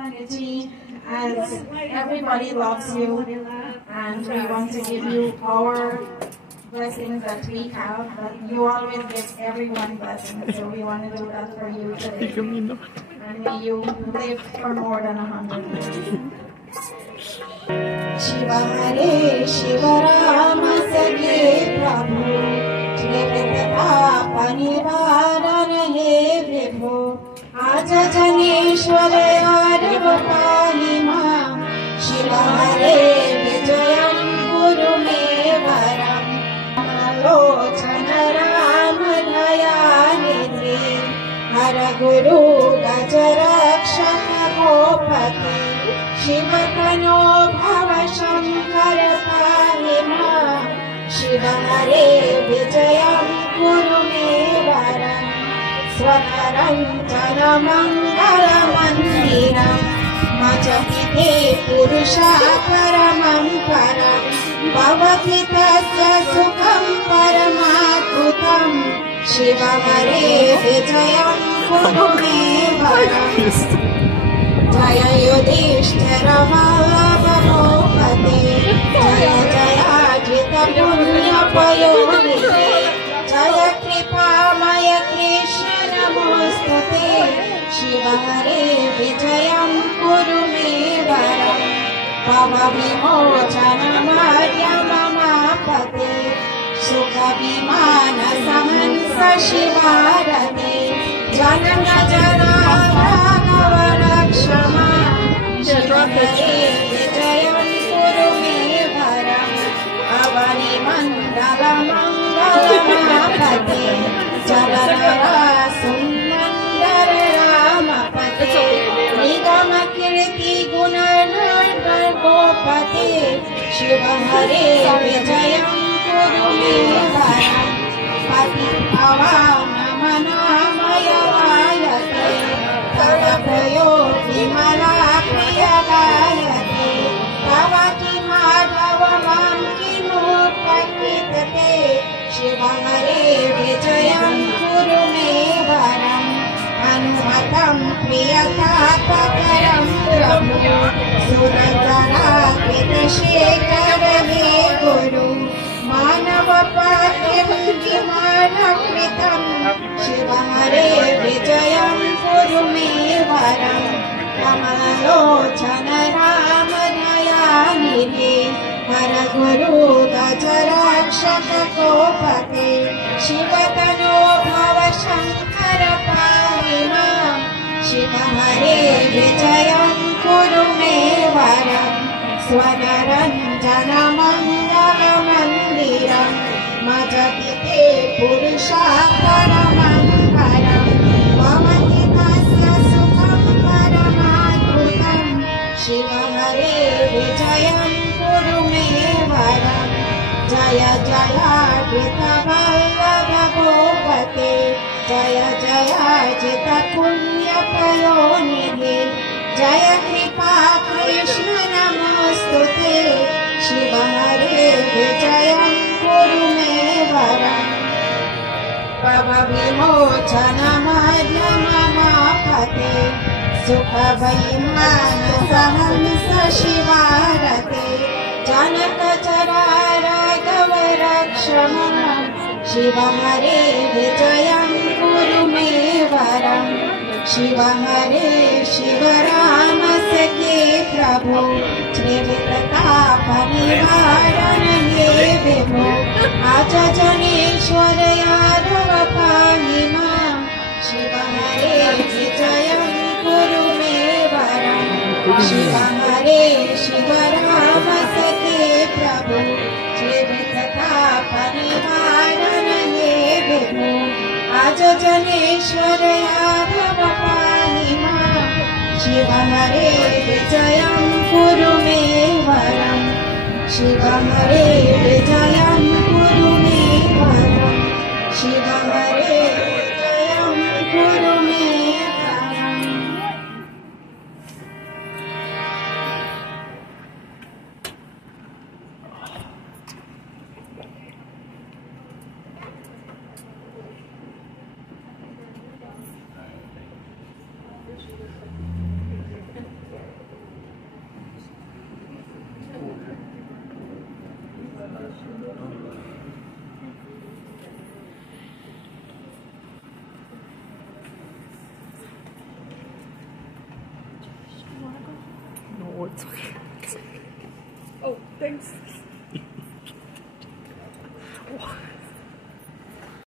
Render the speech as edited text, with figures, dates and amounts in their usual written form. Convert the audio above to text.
Panaji, as everybody loves you, and we want to give you our blessings that we have, but you always give everyone blessings, so we want to do that for you today. And may you live for more than 100 years. Shiva Hare Shiva Rama Sage Prabhu Jnana Panivarana He Vibhu Aja Janeshwara Yadav Pahima Shiva Hare Vijayam Guru Me Varam Alochana Rama Dhayanidhi Hara Guru Gajarakshana Gopati Shiva Kano Bhava Shankara Pahima Shiva Hare Vijayam Guru Me Varam Swatarantana Mangala Mandiram Majahite Purusha Paramam Param Bhavati Tasya Sukham Paramadhutam Shiva Hare Vijayam Guru Me Varam Jaya Yudhishthira Vallabha Bhupate Jaya Jaya Jita Punya Payonite Jaya Kripa Maya Krishna Namostute Shiva Hare Vijayam Guru Me Varam Bhava Vimochana Madhyama Mapate Sukha Vimana Sahansa Shivarate Janana Jana Shama Shiva Hare Vijayam Guru Me Varam Avani Mandala Mangala Mapate Jalanara Sumandara Ramapate Nigama Kirti Gunarnar Gopate Shiva Hare Vijayam Guru Me Varam Pati Avama Manamaya Vayate Tarapayo Vimala Priya Gayate Tavati Madhava Mankinu Pakitate Shiva Hare Vijayam Guru Me Varam Anumatam Priyatata Karam Prabhu Suratara Krita Shekhara Me Guru Manava Patyam Vimana Kritam Shiva Hare Vijayam Guru Me Varam Kamalochana Rama Dhayanidhi Hara Guru Gajarakshaka Gopate Shiva Tano Bhava Shankara Pahima Shiva Hare Vijayam Guru Me Varam Swanaranjana Mangala Mandiram Majapite Purusha Paramam Param Bhavati Tasya Sukham Paramadhutam Shiva Hare Vijayam Guru Me Varam Jaya Jaya Jita Vallabha Bhupate Jaya Jaya Jita Punya Payonidhi Jaya Kripa Krishna Namostute Shiva Hare Vijayam Guru Me Varam Bhava Vimochana Madhyama Mapate Sukha Vimana Sahansa Shivarate Janaka Chara Raghava Rakshamana Shiva Hare Vijayam Guru Me Varam Shiva Hare Shiva Rama Sake Prabhu Trivitata Panivarana He Vibhu Aja Janeshwara Yadava Pahima Shiva Hare Vijayam Guru Me Varam Shiva Hare Shiva Rama Sake Prabhu Trivitata Panivarana He Vibhu Aja Janeshwara Yadava Pahima Shiva Hare Vijayam Guru Me Varam Shiva Hare Vijayam Guru Me Varam Shiva Hare Vijayam Guru Me Varam it's okay. Oh, thanks.